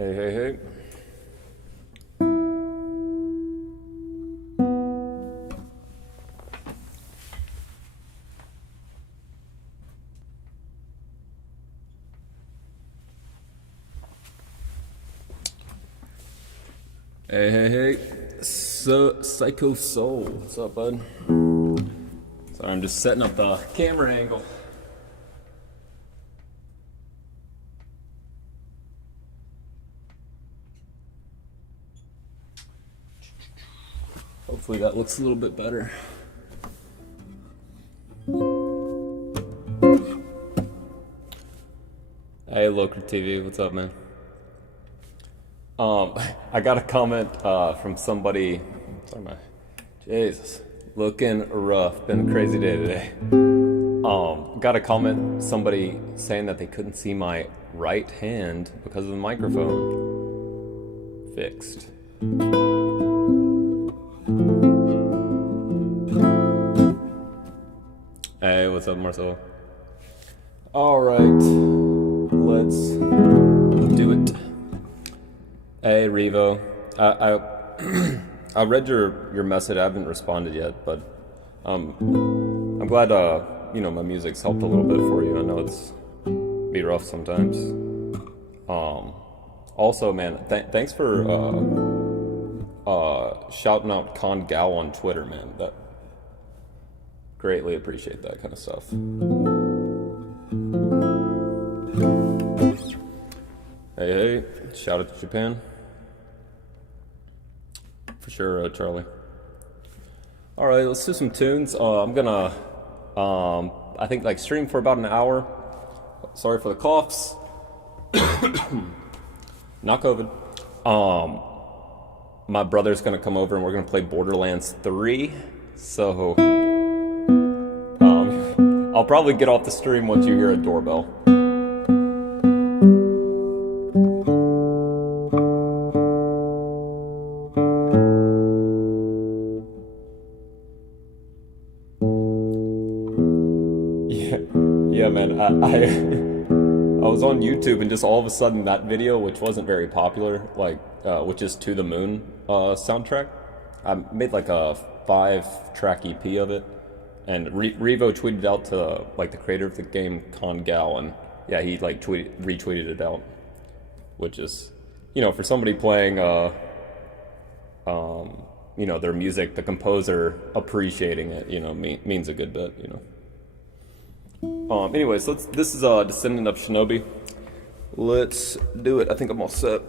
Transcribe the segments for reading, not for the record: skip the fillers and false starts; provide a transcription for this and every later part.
Hey, hey, hey. Hey, hey, hey. So, Psycho Soul. What's up, bud? Sorry, I'm just setting up the camera angle. Hopefully that looks a little bit better. Hey, Local TV, what's up, man? I got a comment from somebody. Sorry, my Jesus, looking rough. Been a crazy day today. Got a comment. Somebody saying that they couldn't see my right hand because of the microphone. Fixed. Hey, what's up, Marcelo? All right, let's do it. Hey, Revo. I I read your message. I haven't responded yet, but I'm glad my music's helped a little bit for you. I know it's be rough sometimes. Also, man, thanks for shouting out Con Gal on Twitter, man. That greatly appreciate that kind of stuff. Hey, shout out to Japan. For sure, Charlie. Alright, let's do some tunes. I'm gonna, I think, stream for about an hour. Sorry for the coughs. Not COVID. My brother's gonna come over and we're gonna play Borderlands 3. So, I'll probably get off the stream once you hear a doorbell. Yeah, man. I was on YouTube and just all of a sudden that video, which wasn't very popular, which is To the Moon soundtrack, I made like a 5-track EP of it, and Revo tweeted out to the creator of the game, Con Gal, and yeah, he retweeted it out, which is, for somebody playing their music, the composer appreciating it, means a good bit, Anyways, this is Descendant of Shinobi. Let's do it. I think I'm all set.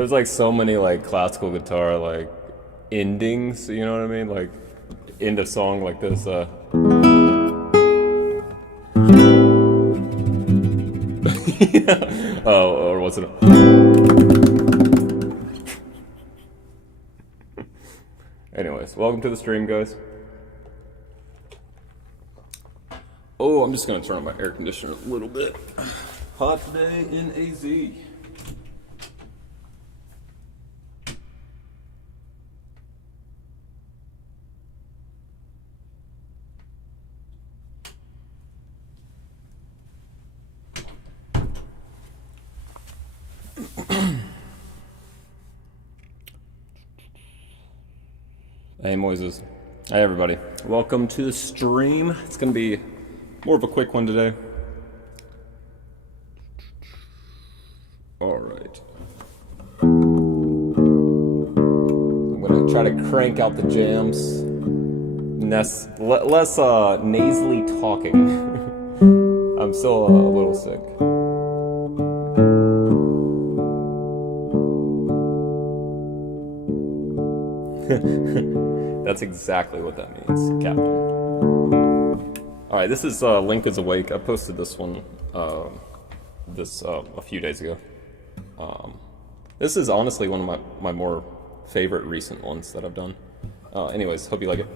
There's like so many like classical guitar like endings, you know what I mean? Like end of song like this. Oh, or was it? Anyways, welcome to the stream, guys. Oh, I'm just gonna turn on my air conditioner a little bit. Hot today in AZ. Hey Moises. Hey everybody. Welcome to the stream. It's gonna be more of a quick one today. Alright. I'm gonna try to crank out the jams. Less nasally talking. I'm still a little sick. That's exactly what that means, Captain. Alright, this is Link is Awake. I posted this one a few days ago. This is honestly one of my more favorite recent ones that I've done. Anyways, hope you like it.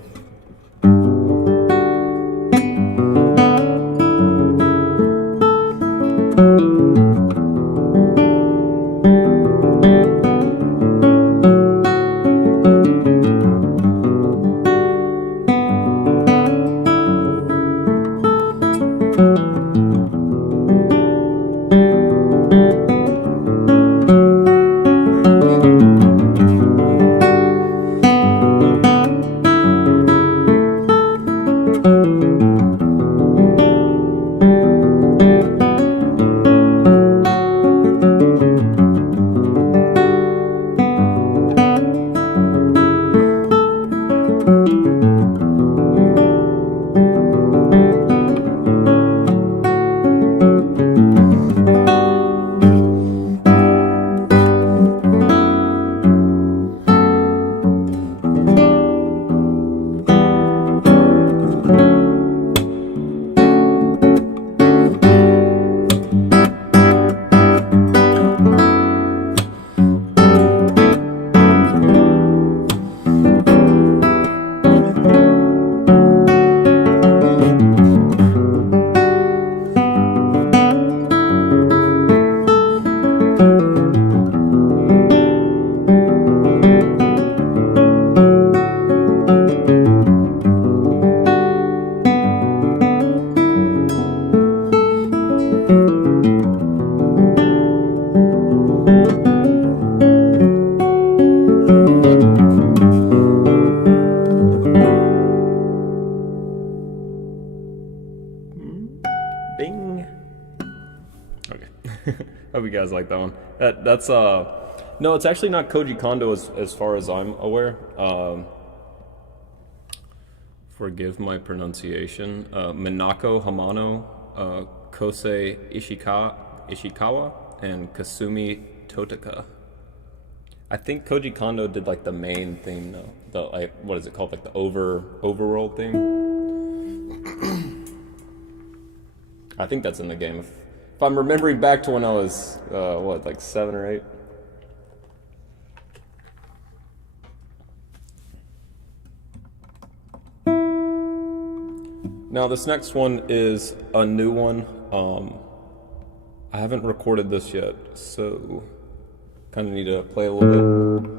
Like that one. That's no, it's actually not Koji Kondo as far as I'm aware. Forgive my pronunciation. Minako Hamano, Kosei Ishikawa, and Kasumi Totaka. I think Koji Kondo did like the main theme though. The like what is it called? Like the overworld theme. I think that's in the game. If I'm remembering back to when I was, like 7 or 8? Now this next one is a new one. I haven't recorded this yet, so kind of need to play a little bit.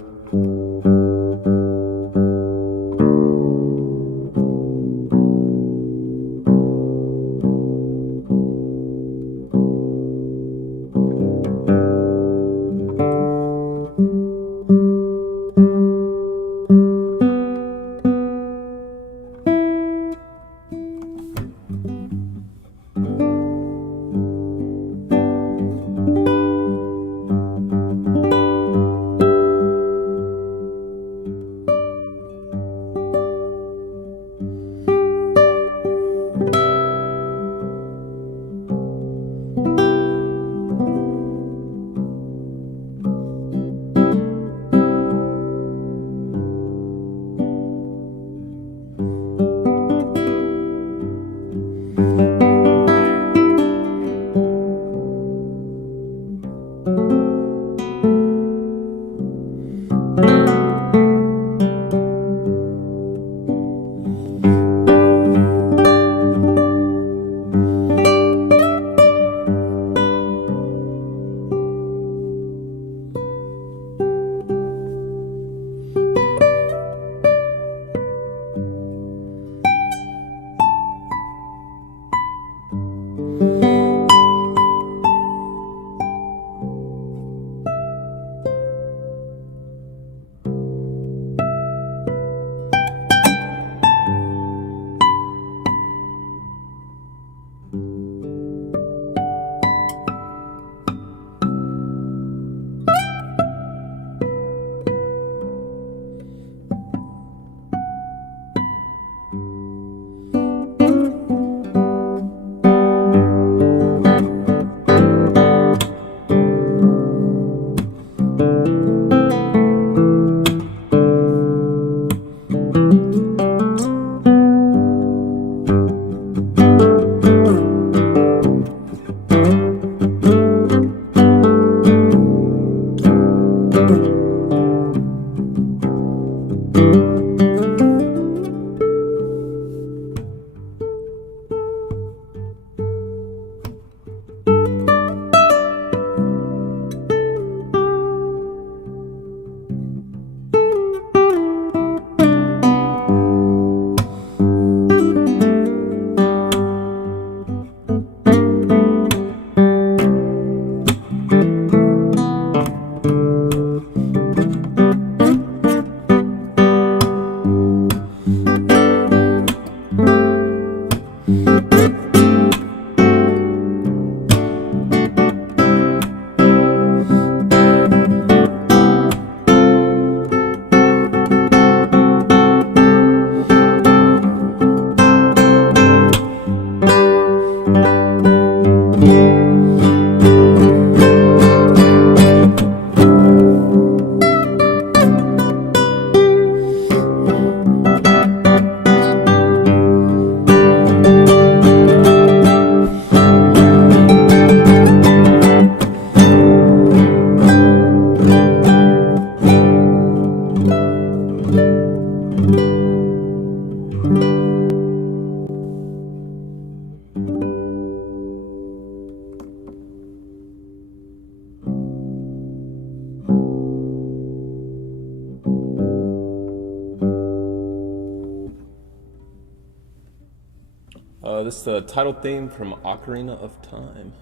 This is the title theme from Ocarina of Time.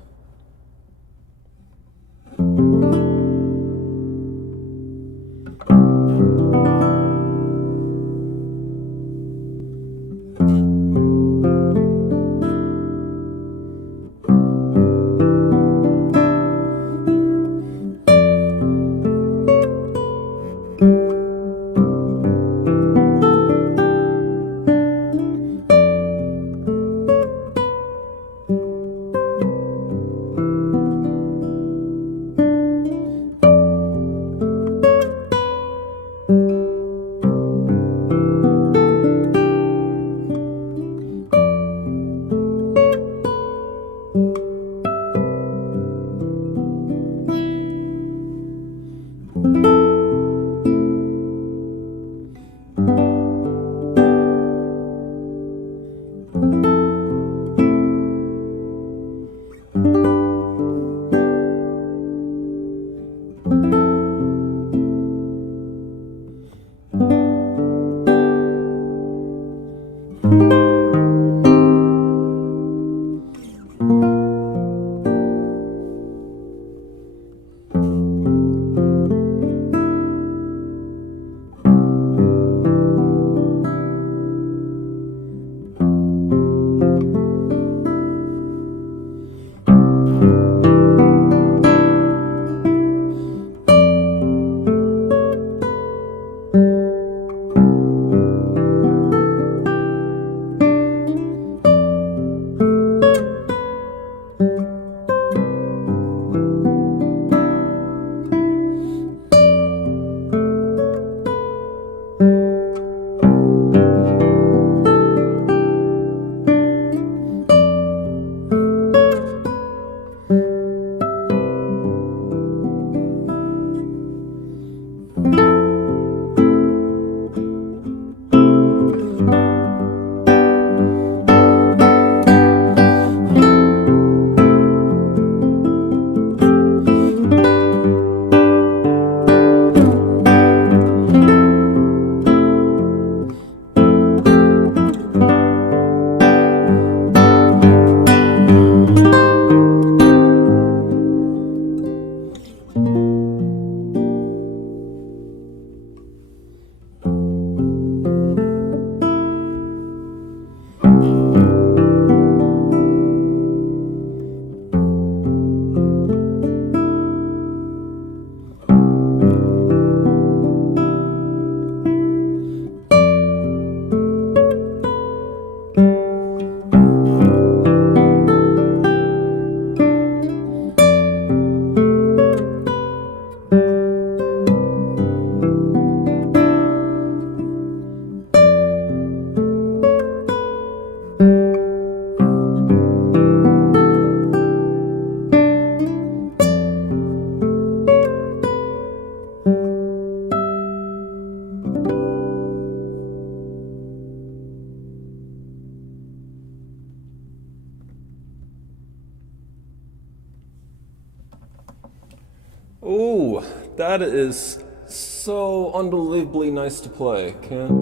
Ooh, that is so unbelievably nice to play. Can't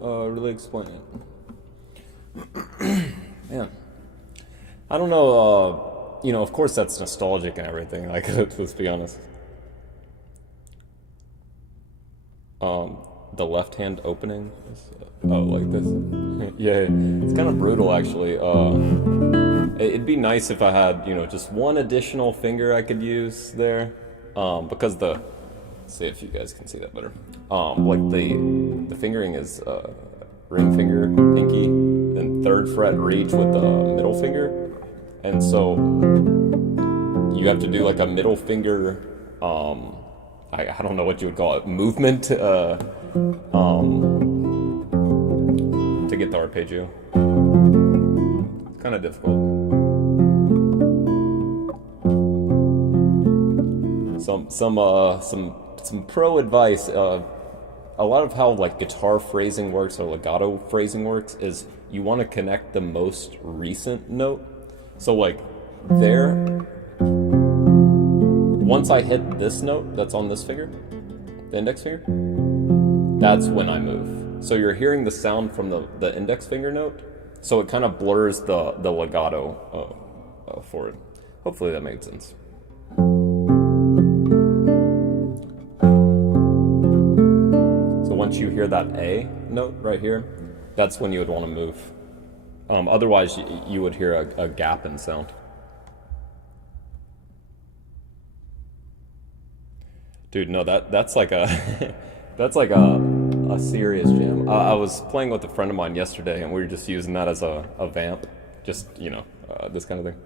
really explain it. Man, I don't know. Of course that's nostalgic and everything. Like, let's be honest. The left hand opening. Like this. Yeah, it's kind of brutal actually. It'd be nice if I had, just one additional finger I could use there. Because let's see if you guys can see that better. Like the fingering is ring finger, pinky, then 3rd fret reach with the middle finger, and so you have to do like a middle finger. I don't know what you would call it, movement. To get the arpeggio. It's kind of difficult. Some pro advice. A lot of how like guitar phrasing works or legato phrasing works is you want to connect the most recent note. So like there, once I hit this note that's on this finger, the index finger, that's when I move. So you're hearing the sound from the index finger note, So it kind of blurs the legato for it. Hopefully that made sense. So once you hear that A note right here, that's when you would want to move. Otherwise, you would hear a gap in sound. Dude, no, that's like a that's like a serious jam. I was playing with a friend of mine yesterday, and we were just using that as a vamp, just this kind of thing.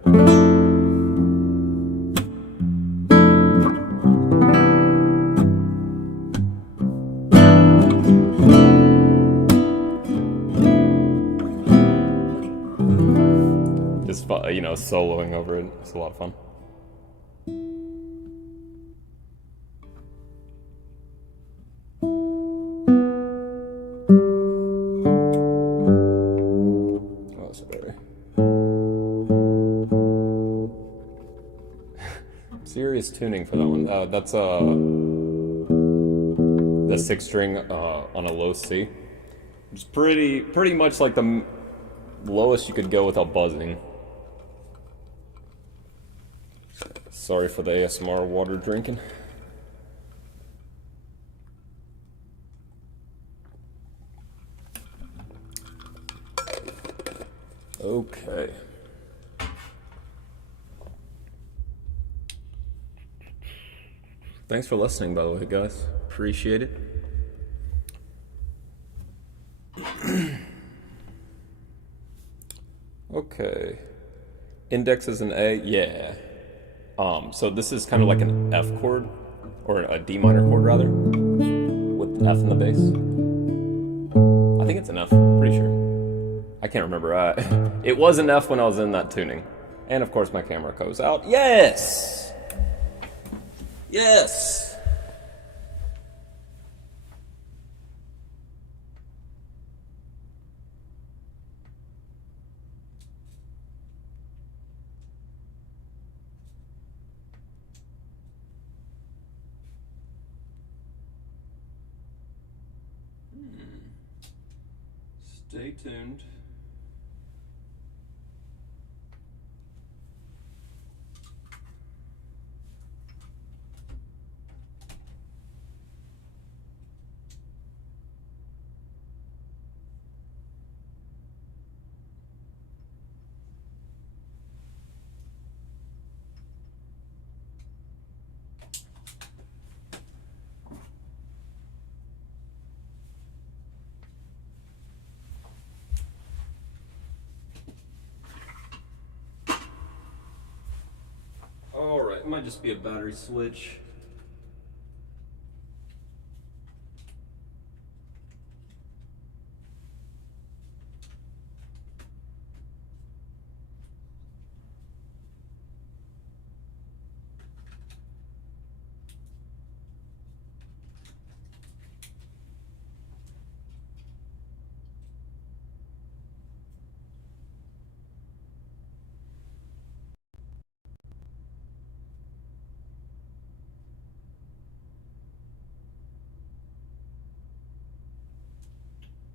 Just soloing over it. It's a lot of fun. Oh, sorry. Serious tuning for that one. That's the sixth string on a low C. It's pretty much like the lowest you could go without buzzing. Sorry for the ASMR water drinking. Okay. Thanks for listening, by the way, guys. Appreciate it. Okay. Index is an A? Yeah. So this is kind of like an F chord, or a D minor chord rather, with F in the bass. I think it's an F, pretty sure. I can't remember. It was an F when I was in that tuning. And of course my camera goes out. Yes! Yes! Stay tuned. Alright, it might just be a battery switch.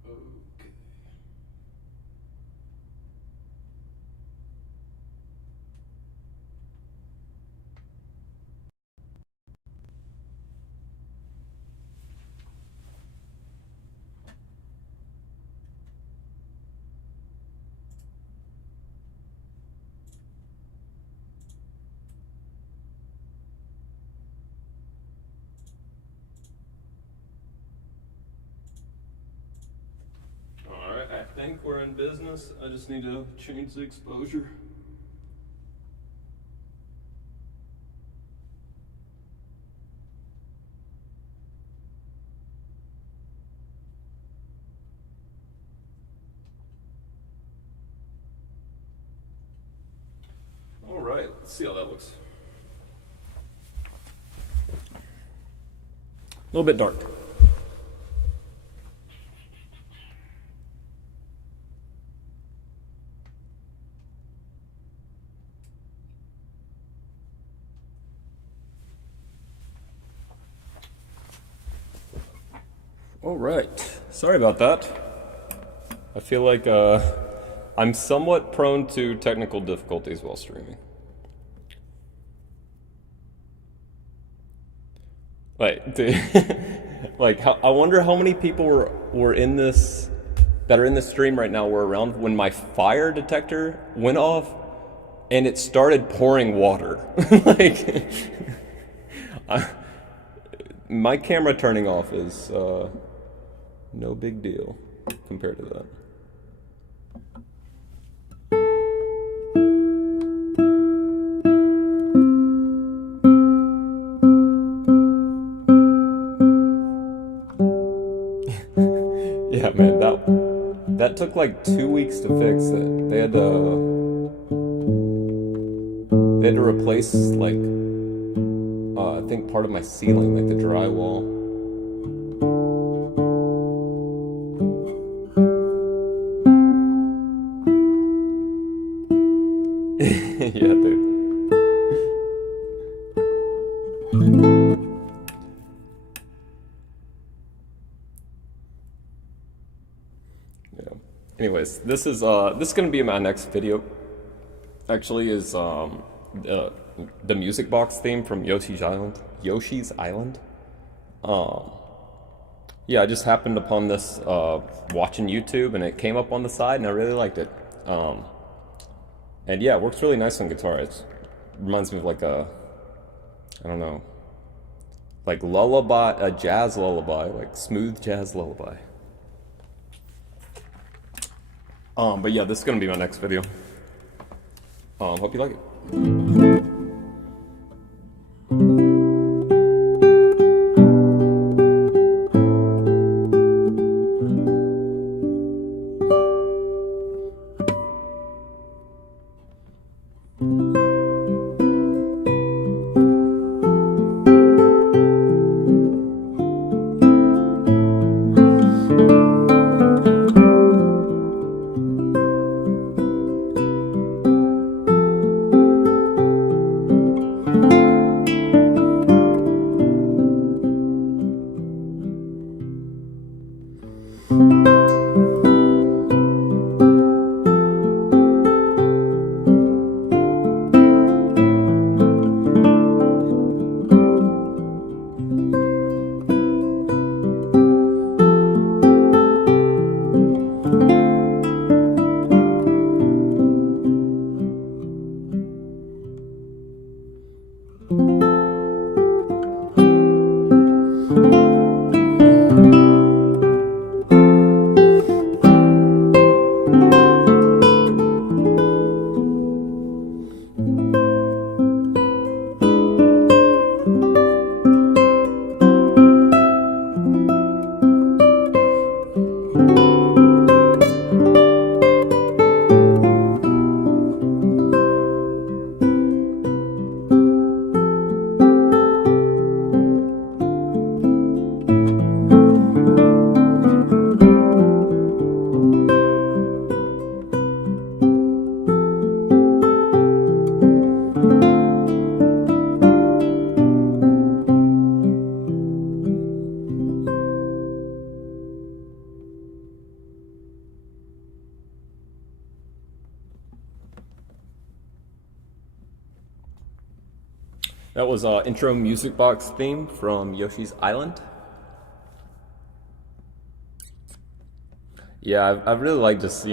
Okay. Alright, I think we're in business. I just need to change the exposure. Alright, let's see how that looks. A little bit dark. All right. Sorry about that. I feel like I'm somewhat prone to technical difficulties while streaming. Like, dude, like I wonder how many people were in this that are in this stream right now were around when my fire detector went off and it started pouring water. Like, I, my camera turning off is no big deal compared to that. Yeah, man, that took like 2 weeks to fix it. They had to replace like I think part of my ceiling, like the drywall. Yeah, dude. Yeah. Anyways, this is gonna be my next video. Actually, is the music box theme from Yoshi's Island. Yoshi's Island. Yeah, I just happened upon this watching YouTube, and it came up on the side, and I really liked it. And yeah, it works really nice on guitar. It reminds me of like I don't know, like lullaby, a jazz lullaby, like smooth jazz lullaby. But yeah, this is gonna be my next video. Hope you like it. That was intro music box theme from Yoshi's Island. Yeah, I really like just,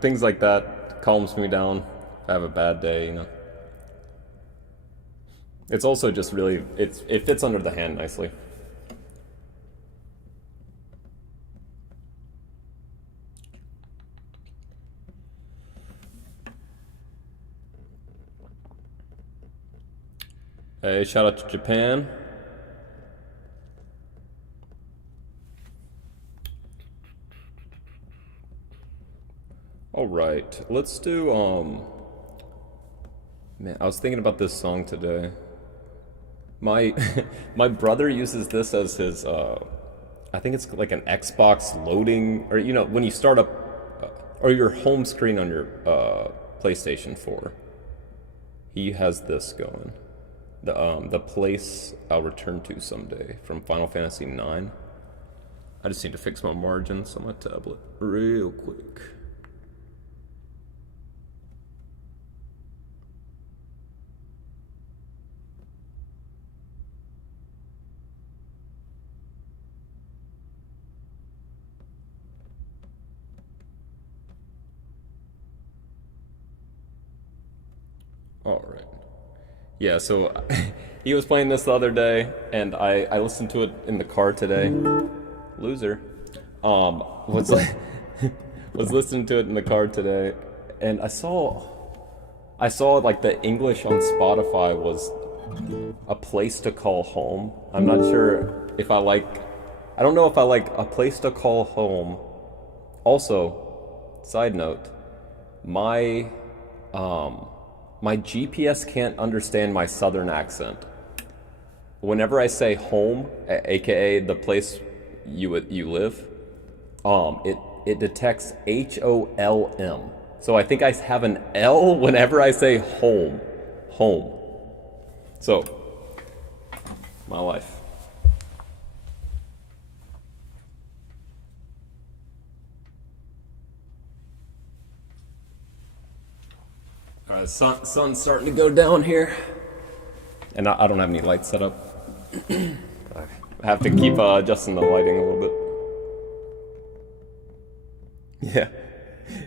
things like that calms me down if I have a bad day. It's also just really, it fits under the hand nicely. Hey, shout out to Japan. All right, let's do, man, I was thinking about this song today. My my brother uses this as his, I think it's like an Xbox loading, or, when you start up, or your home screen on your PlayStation 4. He has this going. The place I'll return to someday from Final Fantasy IX. I just need to fix my margins on my tablet real quick. All right. Yeah, so he was playing this the other day, and I listened to it in the car today. Loser. Was like was listening to it in the car today, and I saw like the English on Spotify was a place to call home. I'm not sure if I like. I don't know if I like a place to call home. Also, side note, my my GPS can't understand my southern accent. Whenever I say home, aka the place you live, it detects HOLM. So I think I have an L whenever I say home, home. So my life. All right, sun's starting to go down here, and I don't have any lights set up. I have to keep adjusting the lighting a little bit. Yeah,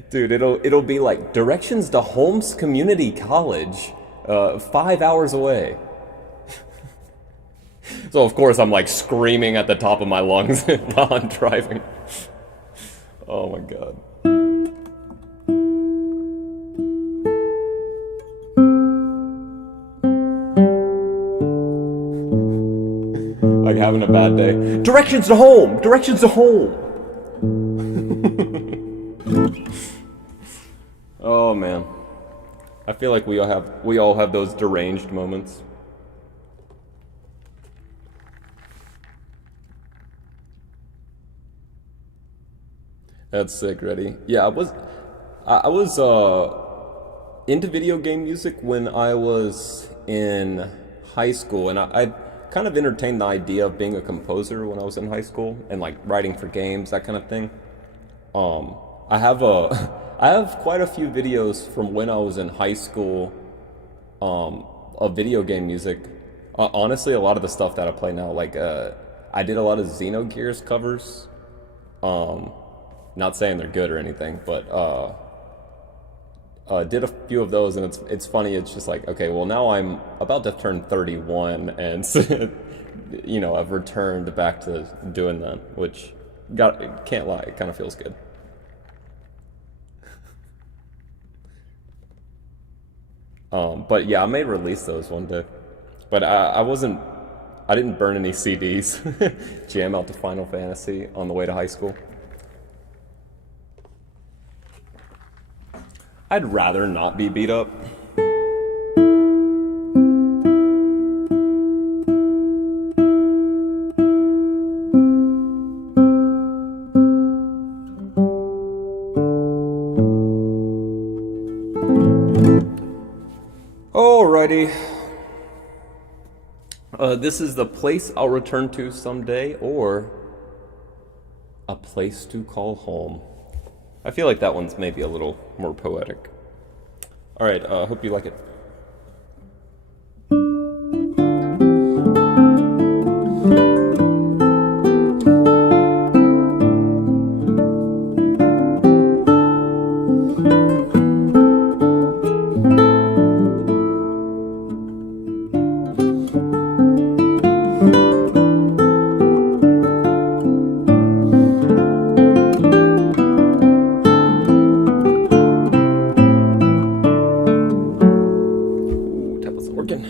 dude, it'll be like directions to Holmes Community College, 5 hours away. So of course I'm like screaming at the top of my lungs while I'm driving. Oh my god. Like having a bad day. Directions to home! Directions to home! Oh man. I feel like we all have those deranged moments. That's sick, ready? Yeah, I was into video game music when I was in high school, and I kind of entertained the idea of being a composer when I was in high school and like writing for games, that kind of thing. I have a I have quite a few videos from when I was in high school of video game music. Honestly, a lot of the stuff that I play now, like I did a lot of Xenogears covers. Not saying they're good or anything, but did a few of those, and it's funny. It's just like, okay, well now I'm about to turn 31, and you know I've returned back to doing that, which can't lie, it kind of feels good. But yeah, I may release those one day. But I didn't burn any CDs, jam out to Final Fantasy on the way to high school. I'd rather not be beat up. Alrighty. This is the place I'll return to someday, or a place to call home. I feel like that one's maybe a little more poetic. Alright, hope you like it. Ooh, tab wasn't working.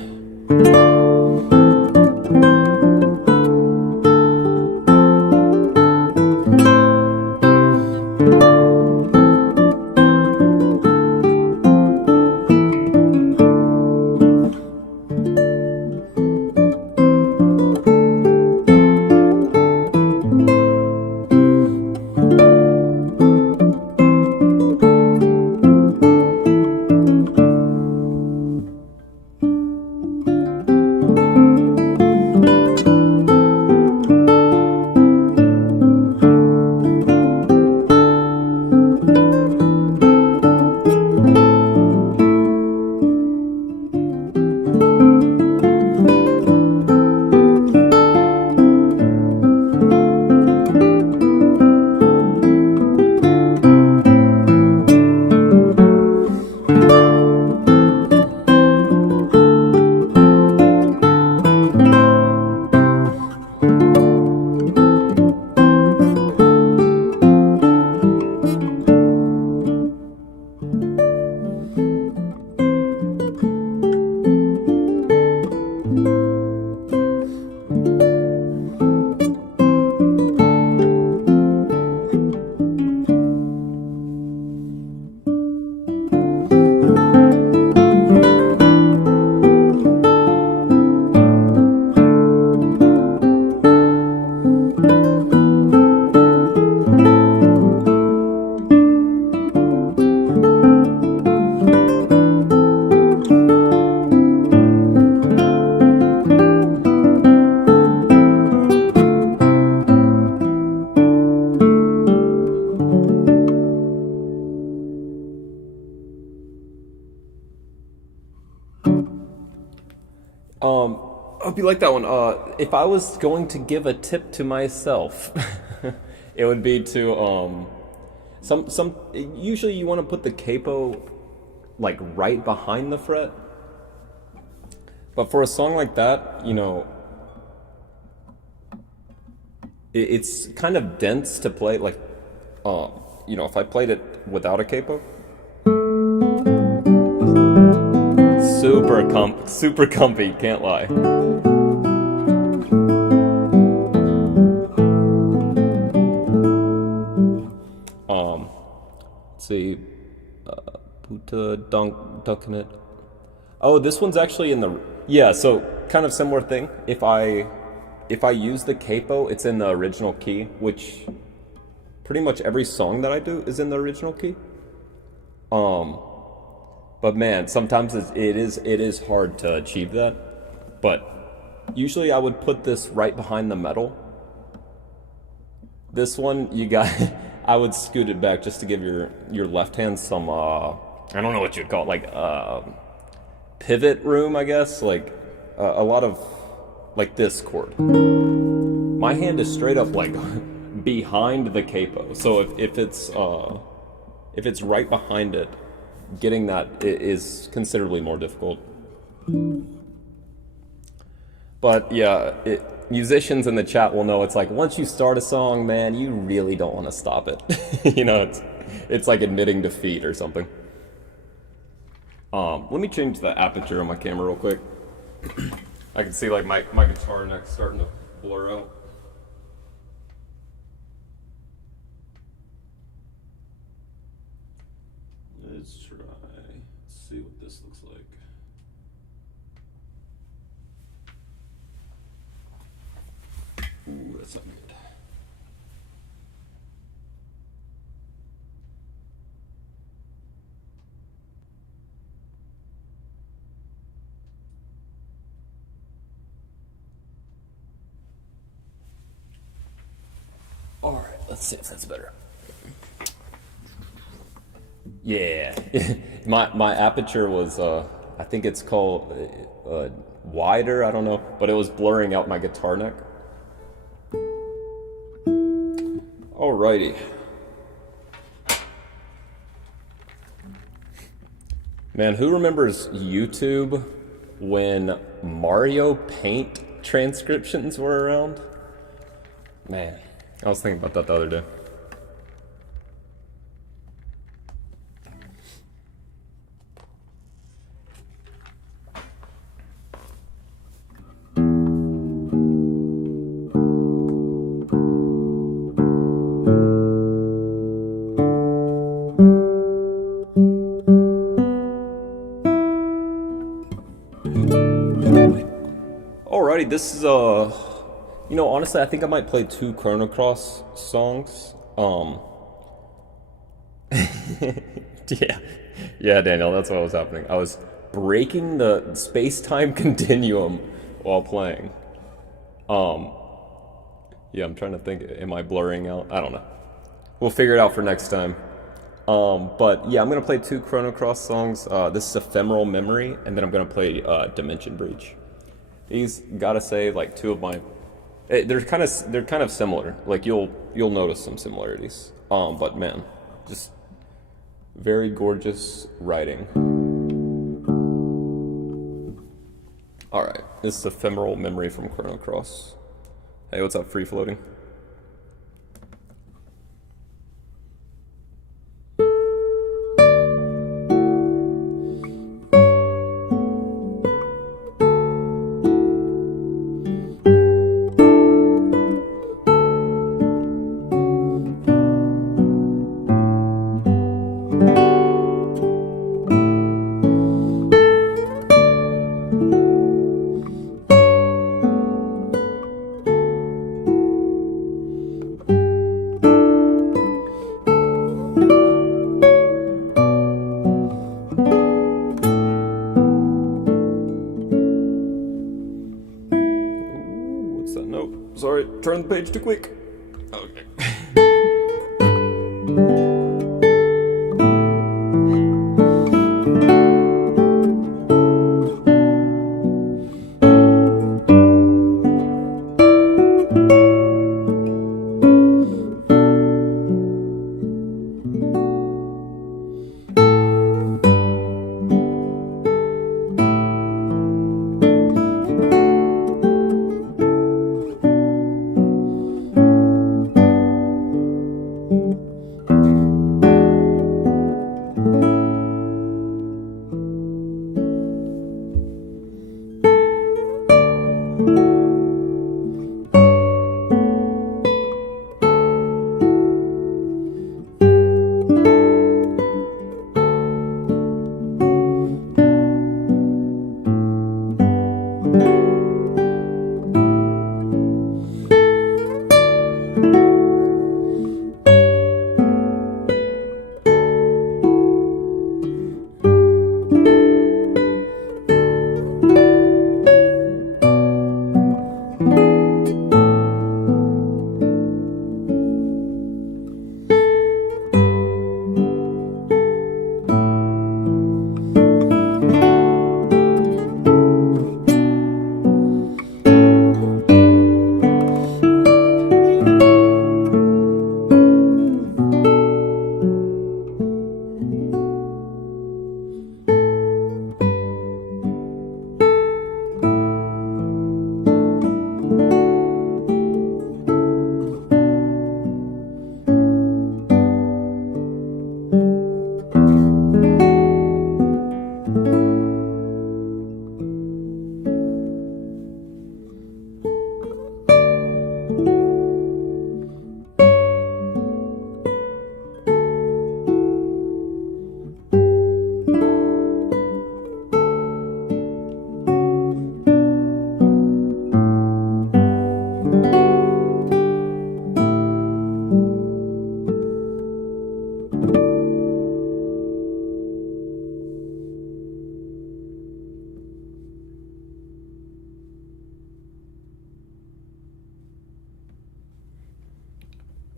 I hope you like that one. If I was going to give a tip to myself, it would be to some. Usually, you want to put the capo like right behind the fret, but for a song like that, it's kind of dense to play. Like, if I played it without a capo, super comfy. Can't lie. Let's see, Puta Dunking it. Oh, this one's actually in the yeah. So kind of similar thing. If I use the capo, it's in the original key, which pretty much every song that I do is in the original key. But man, sometimes it is hard to achieve that. But usually I would put this right behind the metal. This one you got I would scoot it back just to give your left hand some I don't know what you'd call it, like pivot room, I guess, like a lot of like this chord. My hand is straight up like behind the capo. So if it's right behind it, getting that is considerably more difficult. But yeah, musicians in the chat will know it's like once you start a song, man, you really don't want to stop it. It's like admitting defeat or something. Let me change the aperture on my camera real quick. I can see like my guitar neck starting to blur out. Let's try. Let's see what this looks like. Ooh, that's not good. All right, let's see if that's better. Yeah, my aperture was I think it's called wider. I don't know, but it was blurring out my guitar neck. Alrighty. Man, who remembers YouTube when Mario Paint transcriptions were around? Man, I was thinking about that the other day. Alrighty, this is honestly, I think I might play 2 Chrono Cross songs. Yeah, Daniel, that's what was happening. I was breaking the space-time continuum while playing. Yeah, I'm trying to think. Am I blurring out? I don't know. We'll figure it out for next time. But yeah, I'm gonna play 2 Chrono Cross songs. This is Ephemeral Memory, and then I'm gonna play Dimension Breach. These, gotta say, like 2 of my, they're kind of similar. Like you'll notice some similarities. But man, just very gorgeous writing. All right, this is Ephemeral Memory from Chrono Cross. Hey, what's up, Free Floating? Sorry, turned the page too quick. Okay.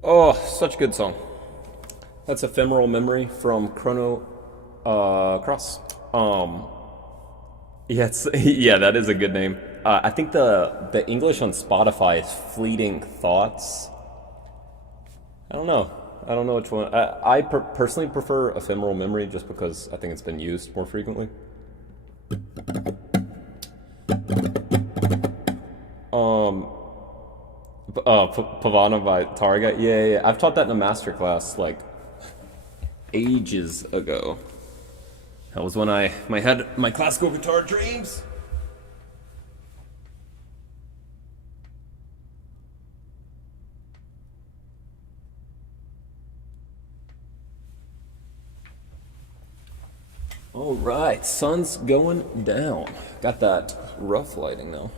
Oh, such a good song. That's Ephemeral Memory from Chrono Cross. Yeah, yeah, that is a good name. I think the English on Spotify is Fleeting Thoughts. I don't know. I don't know which one. Personally prefer Ephemeral Memory just because I think it's been used more frequently. Pavana by Targa. Yeah, yeah. I've taught that in a master class like ages ago. That was when I had my classical guitar dreams. All right, sun's going down. Got that rough lighting now.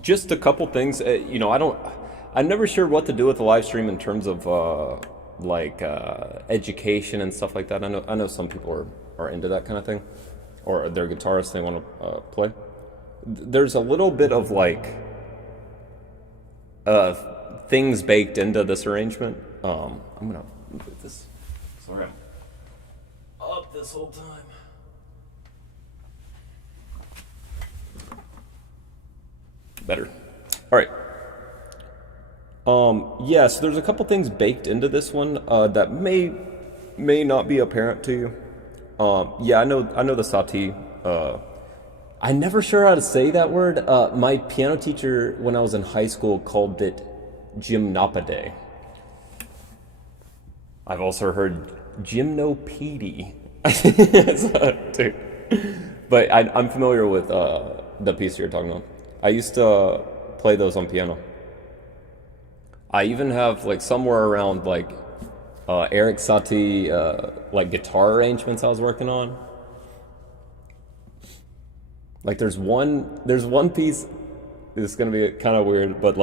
Just a couple things. I'm never sure what to do with the live stream in terms of education and stuff like that. I know some people are into that kind of thing, or they're guitarists and they want to play. There's a little bit of things baked into this arrangement. I'm gonna move this. Sorry, I'm up this whole time. Better. All right. Yes, there's a couple things baked into this one that may not be apparent to you. Yeah, I know the Sati. I'm never sure how to say that word. My piano teacher when I was in high school called it gymnopede. I've also heard gymnopede. Too. But I'm familiar with the piece you're talking about. I used to play those on piano. I even have somewhere around Eric Satie guitar arrangements I was working on. There's one piece. This is gonna be kind of weird, but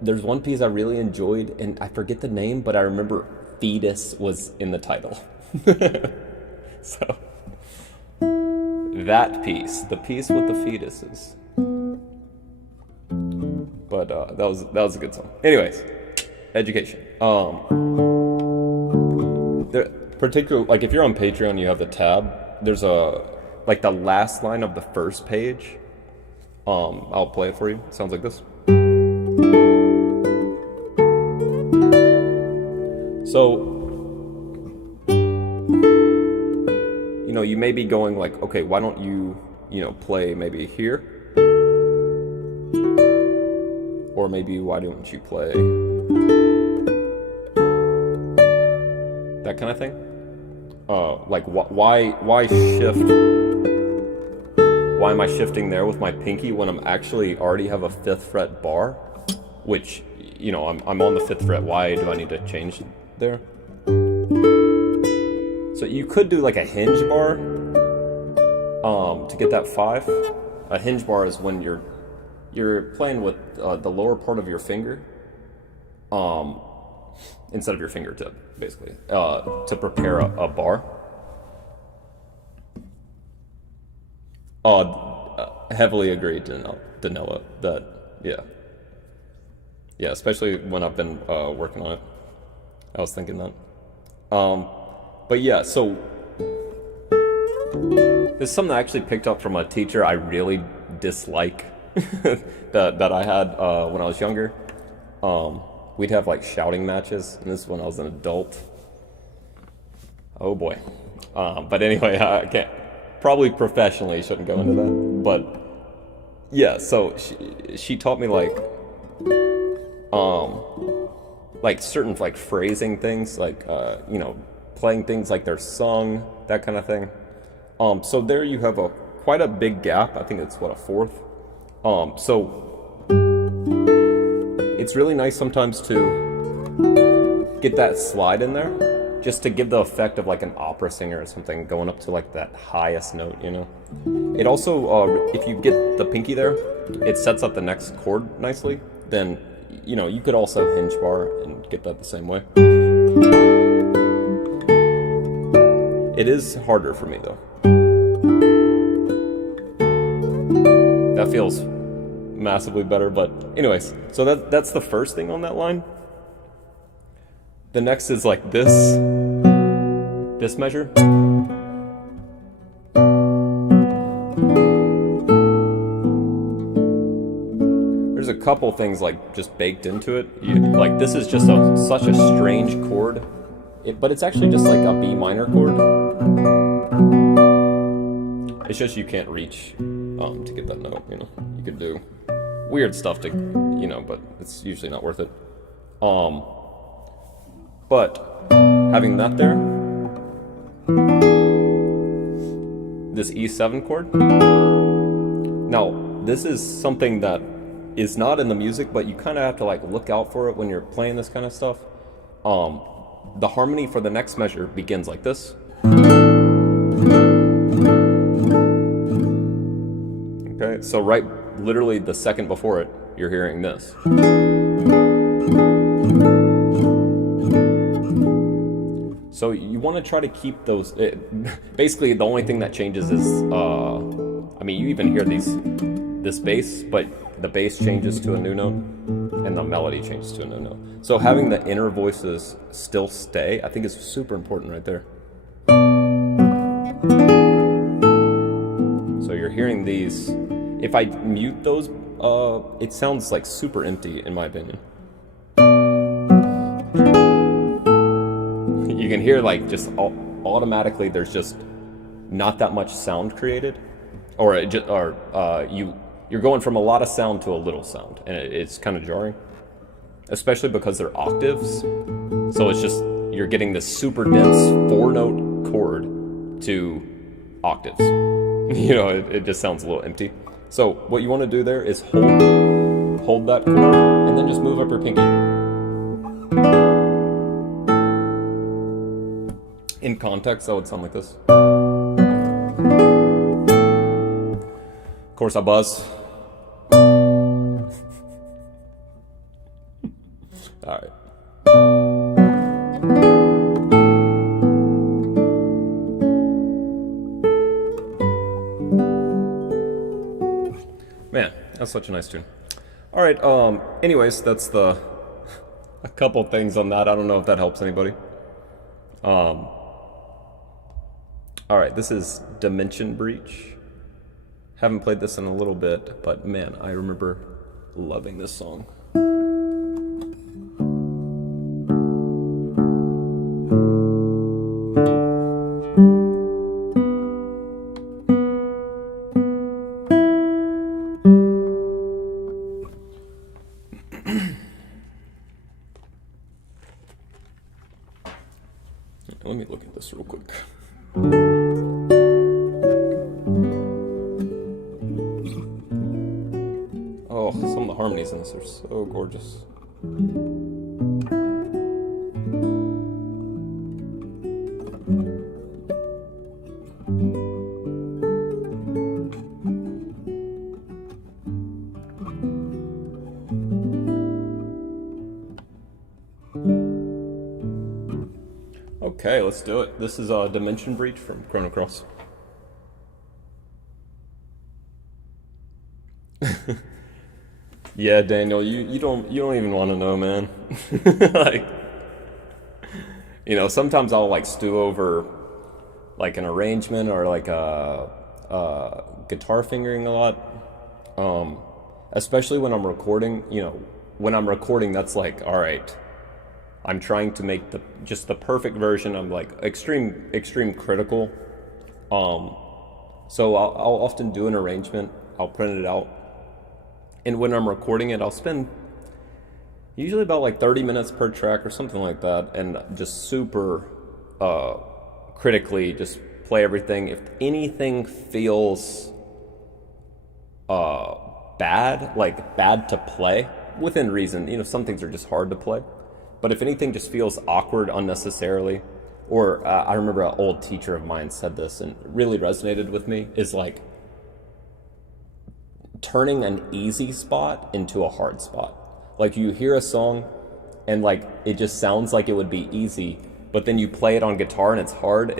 there's one piece I really enjoyed, and I forget the name, but I remember fetus was in the title. So that piece, the piece with the fetuses. But that was a good song. Anyways, education. Particular if you're on Patreon, you have the tab. There's the last line of the first page. I'll play it for you. It sounds like this. So, you may be going okay, why don't you play maybe here? Or maybe why don't you play that kind of thing? Why why am I shifting there with my pinky when I'm actually already have a 5th fret bar, which, you know, I'm on the 5th fret. Why do I need to change there? So you could do like a hinge bar to get that 5. A hinge bar is when you're playing with the lower part of your finger instead of your fingertip, basically, to prepare a bar. Heavily agreed, Danella. That, yeah, especially when I've been working on it. I was thinking that. But yeah, so this is something I actually picked up from a teacher I really dislike that I had when I was younger. We'd have like shouting matches, and this is when I was an adult. Oh boy. But anyway, I can't. Probably professionally shouldn't go into that. But yeah, so she taught me like certain like phrasing things, like you know, playing things like they're sung, that kind of thing. So there you have quite a big gap. I think it's what, a 4th. So it's really nice sometimes to get that slide in there, just to give the effect of like an opera singer or something going up to like that highest note, you know. It also, if you get the pinky there, it sets up the next chord nicely. Then, you know, you could also hinge bar and get that the same way. It is harder for me though. That feels massively better, but anyways, so that's the first thing on that line. The next is like this measure. There's a couple things like just baked into it. Like this is just such a strange chord, but it's actually just like a B minor chord. It's just you can't reach to get that note, you know. You could do weird stuff to, you know, but it's usually not worth it. But having that there, this E7 chord. Now, this is something that is not in the music, but you kind of have to like look out for it when you're playing this kind of stuff. The harmony for the next measure begins like this. Okay, so right, literally the second before it, you're hearing this. So you want to try to keep those. Basically, the only thing that changes is, I mean, you even hear this bass, but the bass changes to a new note, and the melody changes to a new note. So having the inner voices still stay, I think is super important right there. So you're hearing these. If I mute those, it sounds like super empty, in my opinion. You can hear like just automatically there's just not that much sound created, or you're going from a lot of sound to a little sound, and it's kind of jarring, especially because they're octaves. So it's just you're getting this super dense 4-note chord to octaves. You know, it just sounds a little empty. So what you want to do there is hold that chord and then just move up your pinky. In context, that would sound like this. Of course, I buzz. All right. Man, that's such a nice tune. All right. Anyways, that's a couple things on that. I don't know if that helps anybody. All right, this is Dimension Breach. Haven't played this in a little bit, but man, I remember loving this song. Let me look at this real quick. Oh, some of the harmonies in this are so gorgeous. Okay, let's do it. This is Dimension Breach from Chrono Cross. Yeah, Daniel, you don't even want to know, man. Like, sometimes I'll like stew over like an arrangement or like a guitar fingering a lot. Especially when I'm recording, when I'm recording, that's like, all right, I'm trying to make the perfect version. I'm like extreme critical. So I'll often do an arrangement. I'll print it out, and when I'm recording it, I'll spend usually about like 30 minutes per track or something like that, and just super critically just play everything. If anything feels bad, like bad to play, within reason, some things are just hard to play. But if anything just feels awkward unnecessarily, or I remember an old teacher of mine said this and it really resonated with me, is like turning an easy spot into a hard spot. Like you hear a song and like it just sounds like it would be easy, but then you play it on guitar and it's hard.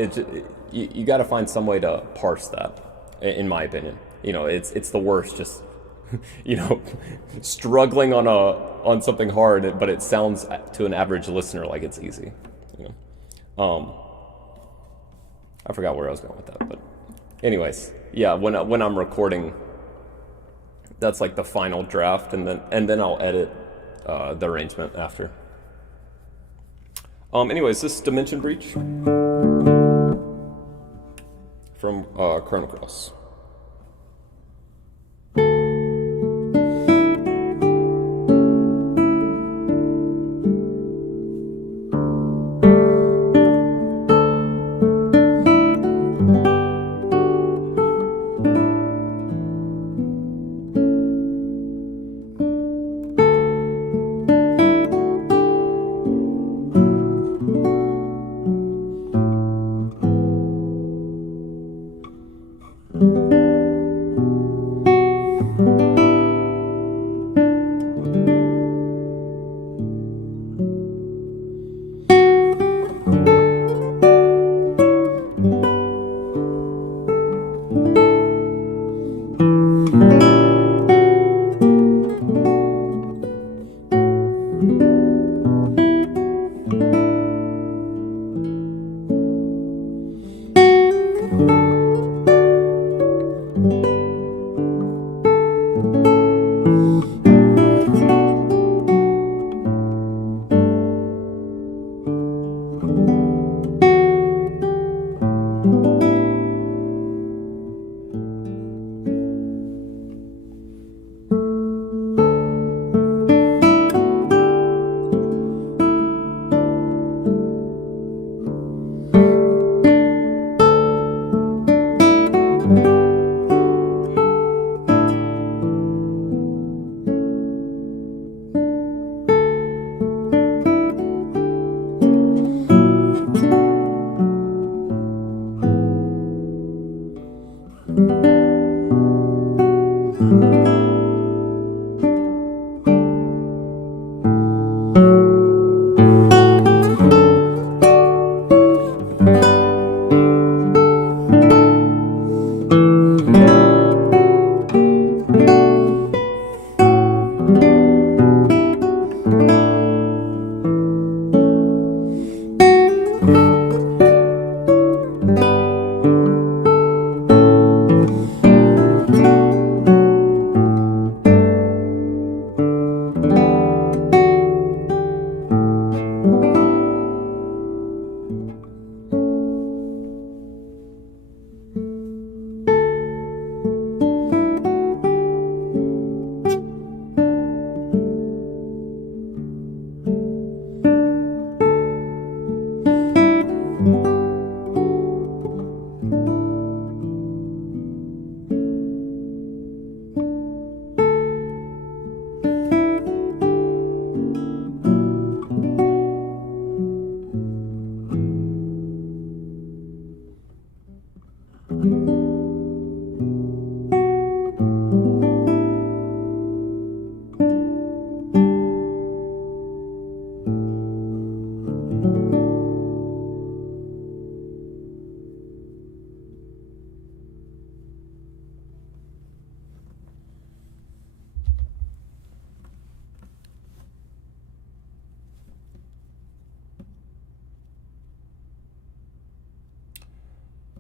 You got to find some way to parse that, in my opinion. It's the worst. Just struggling on something hard, but it sounds to an average listener like it's easy. I forgot where I was going with that, but anyways, yeah. When I'm recording, that's like the final draft, and then I'll edit the arrangement after. Anyways, this is Dimension Breach from Chrono Cross.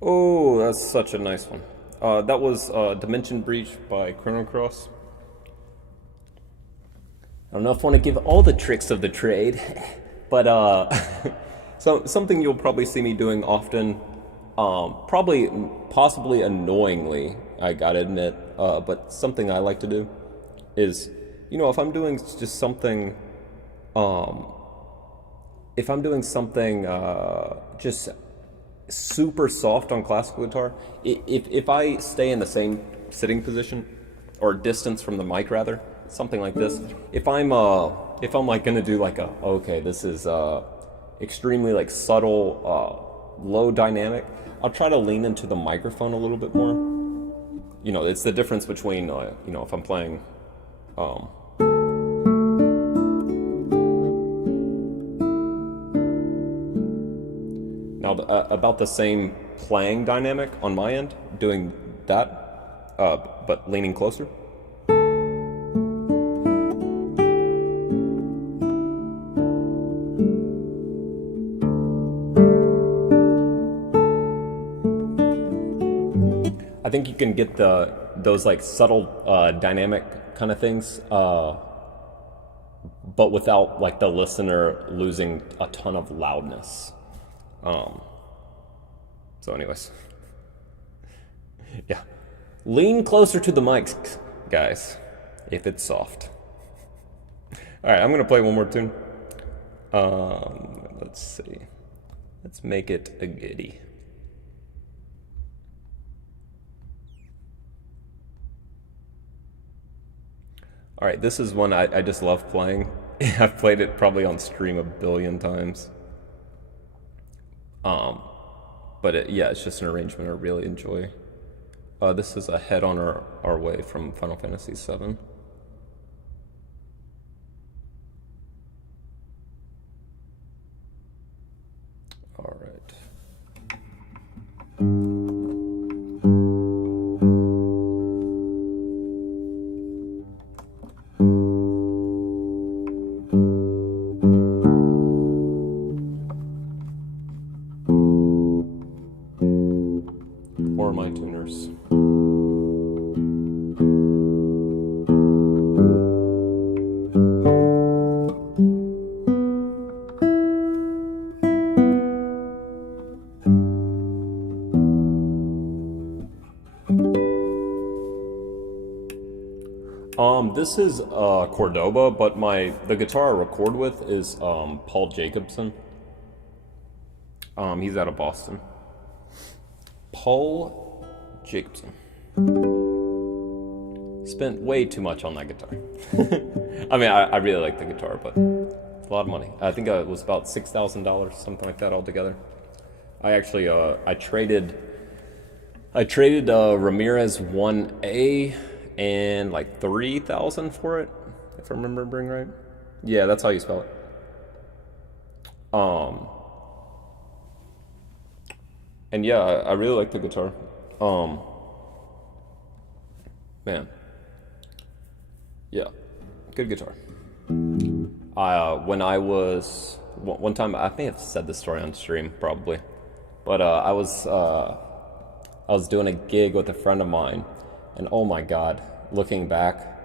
Oh, that's such a nice one. That was Dimension Breach by Chrono Cross. I don't know if I want to give all the tricks of the trade, but so something you'll probably see me doing often, probably possibly annoyingly, I gotta admit, but something I like to do is, if I'm doing just something, um, if I'm doing something just super soft on classical guitar, if I stay in the same sitting position or distance from the mic rather, something like this. If I'm like gonna do like okay, this is extremely like subtle, low dynamic, I'll try to lean into the microphone a little bit more. It's the difference between if I'm playing um, now about the same playing dynamic on my end, doing that, but leaning closer. I think you can get those like subtle dynamic kind of things, but without like the listener losing a ton of loudness. Um, so, anyways, yeah, lean closer to the mics, guys, if it's soft. All right, I'm gonna play one more tune. Let's see. Let's make it a giddy. All right, this is one I just love playing. I've played it probably on stream a billion times. Um, but yeah, it's just an arrangement I really enjoy. This is a Head on Our Way from Final Fantasy VII. All right. Or my tuners. This is Cordoba, but the guitar I record with is Paul Jacobson. He's out of Boston. Paul Jacobson. Spent way too much on that guitar. I mean, I really like the guitar, but it's a lot of money. I think it was about $6,000, something like that altogether. I actually I traded Ramirez 1A and like 3,000 for it, if I'm remembering right. Yeah, that's how you spell it. And yeah, I really like the guitar. Um, Man, yeah, good guitar. When I was one time, I may have said this story on stream probably, but I was doing a gig with a friend of mine, and oh my God, looking back,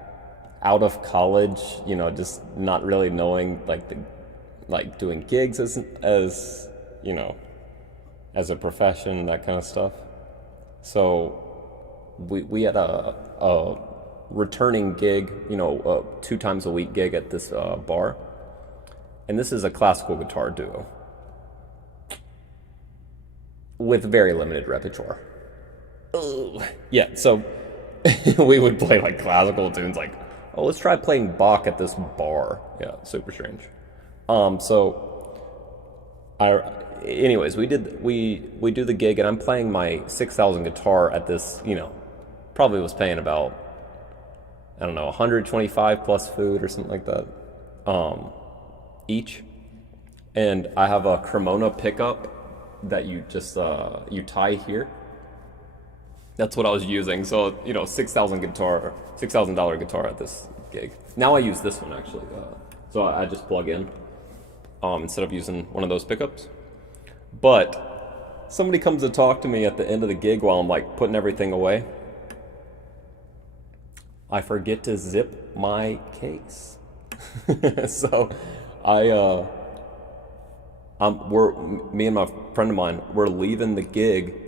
out of college, just not really knowing like doing gigs as as a profession, that kind of stuff. So we had a returning gig, 2 times a week gig at this bar, and this is a classical guitar duo with very limited repertoire. Ugh. Yeah, so we would play like classical tunes, like, oh, let's try playing Bach at this bar. Yeah, super strange. So anyways, we do the gig, and I'm playing my 6,000 guitar at this, probably was paying about, I don't know, 125 plus food or something like that, each. And I have a Cremona pickup that you just you tie here. That's what I was using. So $6,000 guitar at this gig. Now I use this one actually. So I just plug in instead of using one of those pickups. But somebody comes to talk to me at the end of the gig while I'm like putting everything away. I forget to zip my case. So I we're me and my friend of mine, we're leaving the gig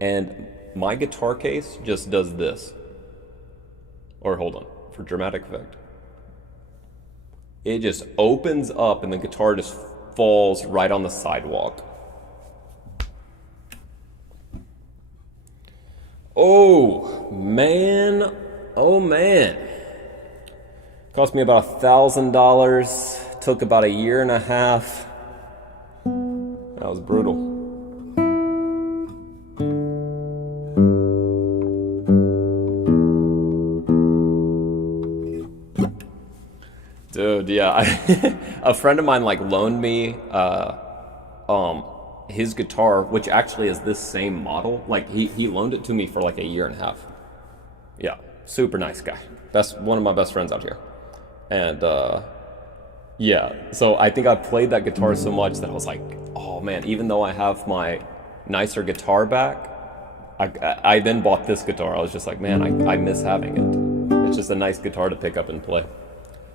and my guitar case just does this. Or hold on, for dramatic effect. It just opens up and the guitar just falls right on the sidewalk. Oh man, oh man. Cost me about $1,000. Took about a year and a half. That was brutal. Dude, yeah, a friend of mine like loaned me his guitar, which actually is this same model. Like he loaned it to me for like a year and a half. Yeah, super nice guy. Best one of my best friends out here. And yeah, so I think I played that guitar so much that I was like, oh man, even though I have my nicer guitar back, I then bought this guitar. I was just like, man, I miss having it. It's just a nice guitar to pick up and play.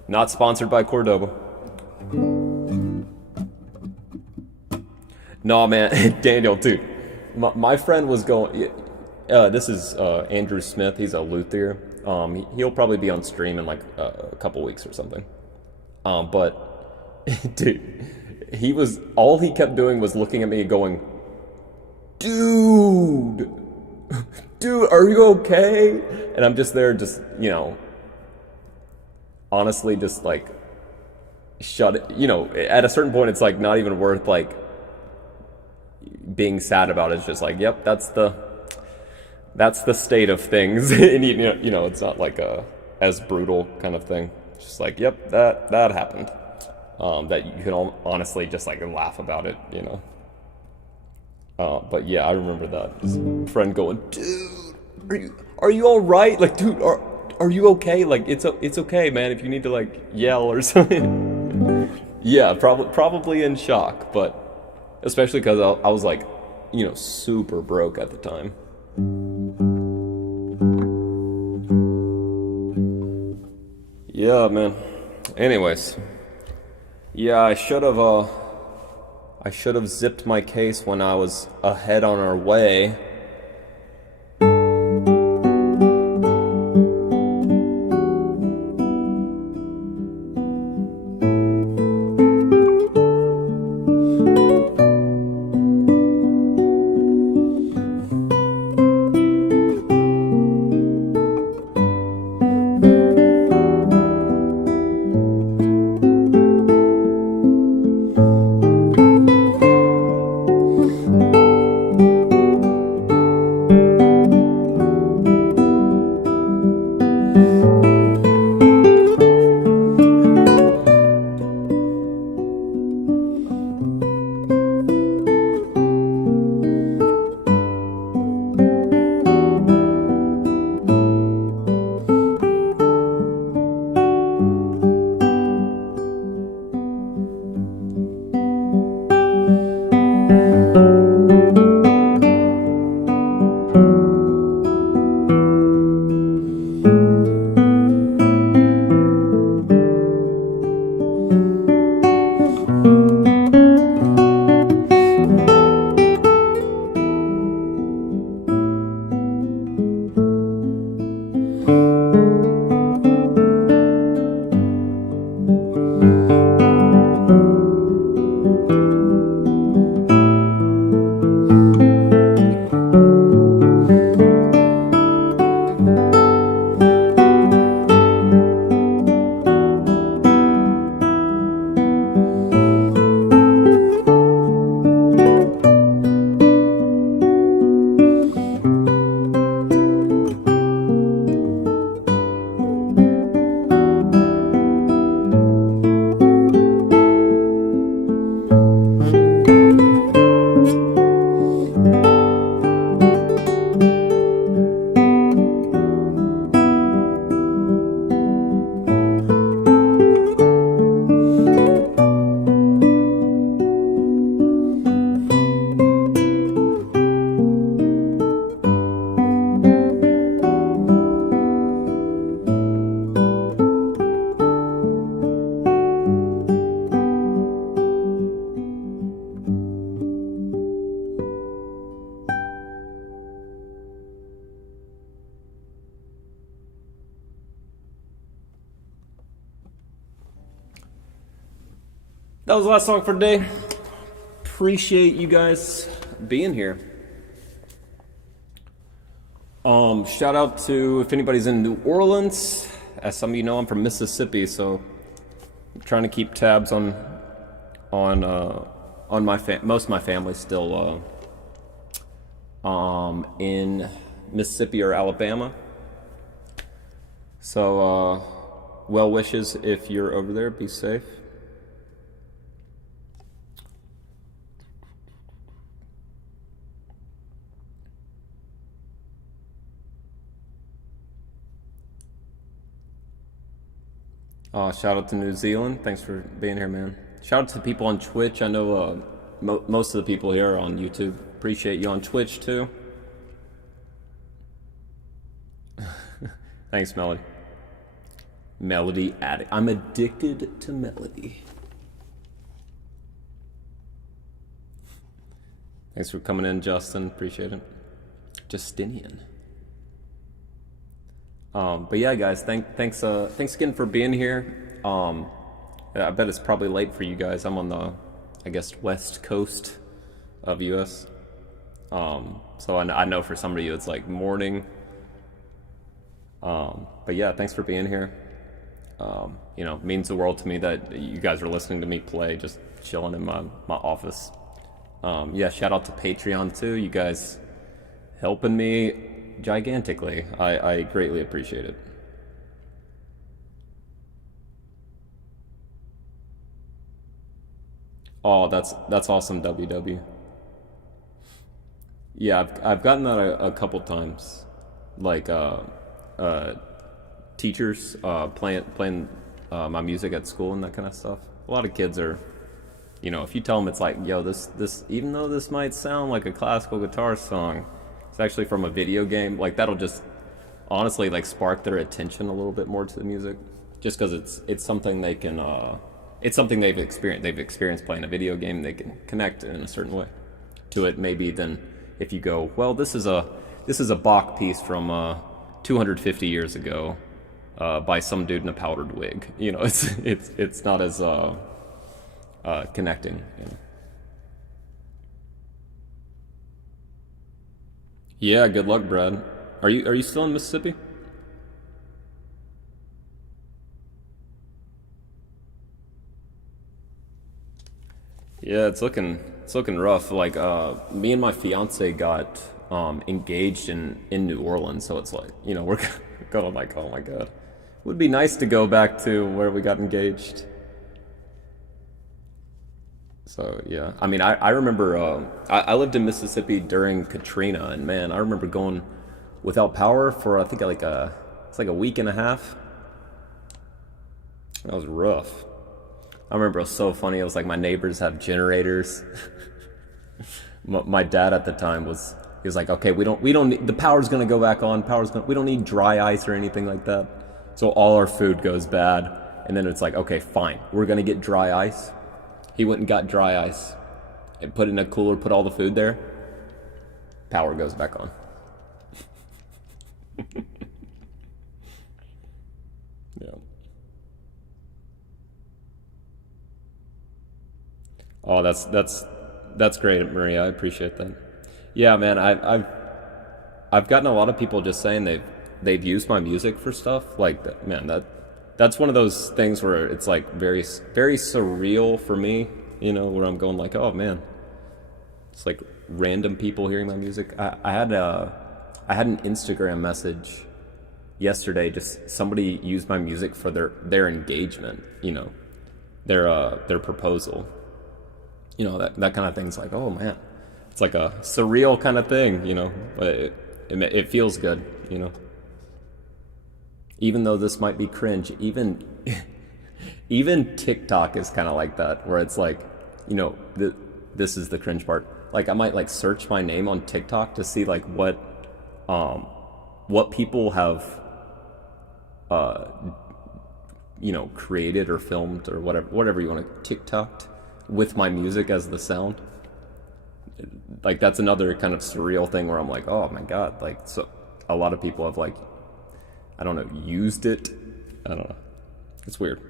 Not sponsored by Cordoba. No, man, Daniel, dude. My friend was going. This is Andrew Smith. He's a luthier. He'll probably be on stream in like a couple weeks or something. But dude, all he kept doing was looking at me and going, dude, are you okay? And I'm just there, just honestly, just like shut it. At a certain point, it's like not even worth like being sad about it. It's just like, yep, that's the state of things. And it's not like a as brutal kind of thing. It's just like, yep, that happened. That you can honestly just like laugh about it, But yeah, I remember that. This friend going, dude, are you all right? Like, dude, are you okay? Like, it's okay, man. If you need to like yell or something. Yeah, probably in shock, but especially because I was like, super broke at the time. Yeah, man. Anyways, yeah, I should have zipped my case when I was ahead on our way. That was the last song for today. Appreciate you guys being here. Shout out to if anybody's in New Orleans. As some of you know, I'm from Mississippi, so I'm trying to keep tabs on my most of my family still in Mississippi or Alabama. So well wishes if you're over there. Be safe. Shout out to New Zealand. Thanks for being here, man. Shout out to the people on Twitch. I know most of the people here are on YouTube. Appreciate you on Twitch, too. Thanks, Melody. Melody addict. I'm addicted to Melody. Thanks for coming in, Justin. Appreciate it. Justinian. But yeah, guys, thanks again for being here. I bet it's probably late for you guys. I'm on the, I guess, west coast of US. So I know for some of you it's like morning. But yeah, thanks for being here. You know, means the world to me that you guys are listening to me play, just chilling in my office. Yeah, shout out to Patreon too. You guys helping me gigantically. I greatly appreciate it. Oh, that's awesome, WW. Yeah, I've gotten that a couple times, like uh, teachers playing my music at school and that kind of stuff. A lot of kids are, you know, if you tell them it's like, yo, this even though this might sound like a classical guitar song, it's actually from a video game. Like that'll just honestly like spark their attention a little bit more to the music, just because it's something they can it's something they've experienced playing a video game. They can connect in a certain way to it maybe than if you go, well, this is a Bach piece from 250 years ago by some dude in a powdered wig. You know, it's not as connecting. You know? Yeah, good luck, Brad. Are you still in Mississippi? Yeah, it's looking rough. Like me and my fiance got engaged in New Orleans, so it's like, you know, we're going like, oh my god. Would be nice to go back to where we got engaged. So yeah, I mean, I remember I lived in Mississippi during Katrina, and man, I remember going without power for I think it's like a week and a half. That was rough. I remember it was so funny. It was like my neighbors have generators. My dad at the time he was like, okay, we don't need, the power's gonna go back on. We don't need dry ice or anything like that. So all our food goes bad, and then it's like, okay, fine, we're gonna get dry ice. He went and got dry ice and put it in a cooler, put all the food there. Power goes back on. Yeah. Oh, that's great, Maria. I appreciate that. Yeah, man, I've gotten a lot of people just saying they've used my music for stuff like that. Man, that's one of those things where it's like very very surreal for me, you know, where I'm going like, oh man, it's like random people hearing my music. I had an Instagram message yesterday. Just somebody used my music for their engagement, you know, their proposal, you know, that kind of thing's like, oh man, it's like a surreal kind of thing, you know, but it feels good, you know. Even though this might be cringe, even TikTok is kind of like that, where it's like, you know, this is the cringe part. Like I might like search my name on TikTok to see like what people have, you know, created or filmed or whatever you want to TikToked with my music as the sound. Like that's another kind of surreal thing where I'm like, oh my god, like so a lot of people have like, I don't know, used it. I don't know. It's weird.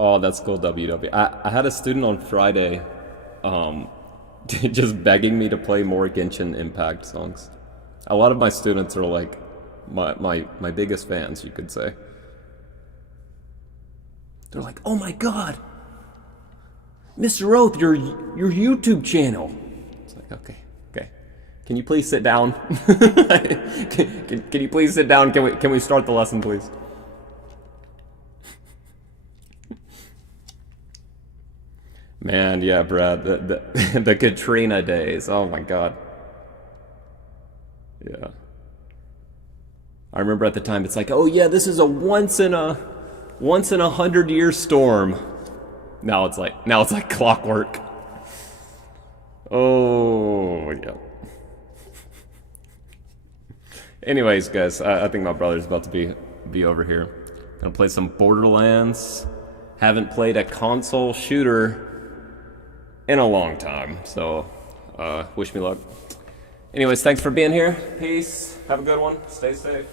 Oh, that's cool, WW. I had a student on Friday, um, just begging me to play more Genshin Impact songs. A lot of my students are like my biggest fans, you could say. They're like, "Oh my God, Mr. Oath, your YouTube channel." It's like, okay, okay. Can you please sit down? Can you please sit down? Can we start the lesson, please? Man, yeah, Brad, the Katrina days. Oh my God. Yeah. I remember at the time it's like, oh yeah, this is a once in a 100 year storm. Now it's like clockwork. Oh yeah. Anyways, guys, I think my brother's about to be over here. Gonna play some Borderlands. Haven't played a console shooter in a long time, so wish me luck. Anyways, thanks for being here. Peace. Have a good one. Stay safe.